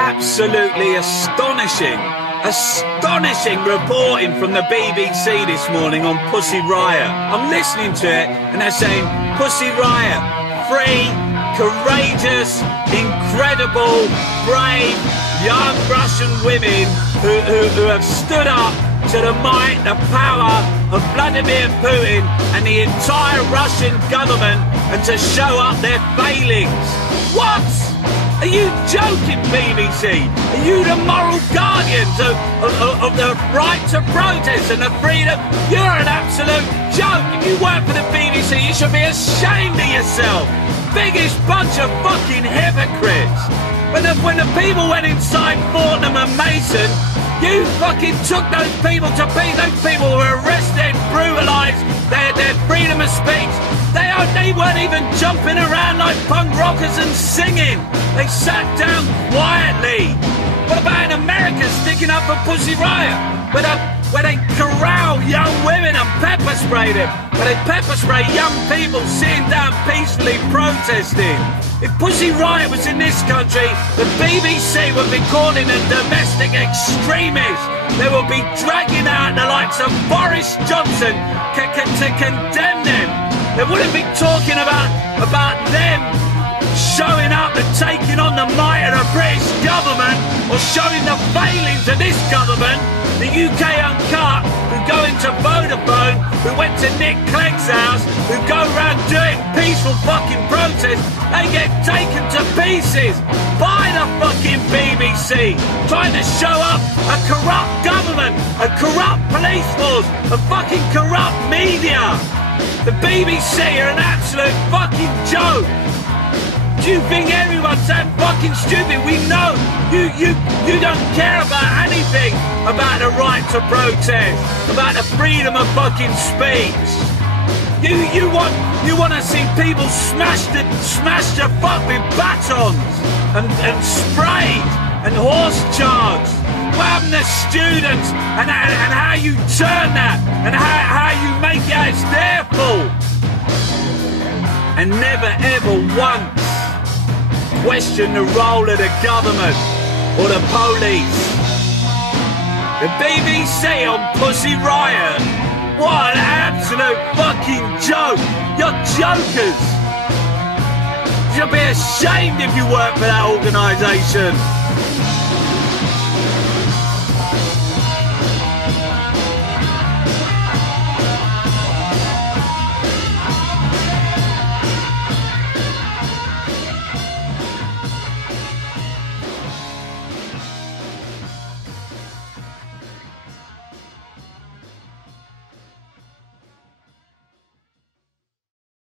absolutely astonishing reporting from the BBC this morning on Pussy Riot. I'm listening to it and they're saying Pussy Riot, free, courageous, incredible, brave, young Russian women who have stood up to the might, the power of Vladimir Putin and the entire Russian government, and to show up their failings. What? Are you joking, BBC? Are you the moral guardians of the right to protest and the freedom? You're an absolute joke. If you work for the BBC, you should be ashamed of yourself. Biggest bunch of fucking hypocrites. When the people went inside Fortnum and Mason, you fucking took those people to be. Those people were arrested, brutalised, their freedom of speech. They weren't even jumping around like punk rockers and singing. They sat down quietly. What about in America sticking up for Pussy Riot? Where they corral young women and pepper spray them. Where they pepper spray young people sitting down peacefully protesting. If Pussy Riot was in this country, the BBC would be calling them domestic extremists. They would be dragging out the likes of Boris Johnson to condemn them. They wouldn't be talking about them showing up and taking on the might of the British government, or showing the failings of this government. The UK Uncut, who go into Vodafone, who went to Nick Clegg's house, who go around doing peaceful fucking protests, they get taken to pieces by the fucking BBC, trying to show up a corrupt government, a corrupt police force, a fucking corrupt media. The BBC are an absolute fucking joke. Do you think everyone's that fucking stupid? We know you don't care about anything about the right to protest, about the freedom of fucking speech. You want to see people smashed to fuck with batons and sprayed and horse charged. What happened to students and how you turn that and how you make it it's their fault, and never ever once question the role of the government or the police. The BBC on Pussy Riot. What an absolute fucking joke. You're jokers. You should be ashamed if you work for that organisation.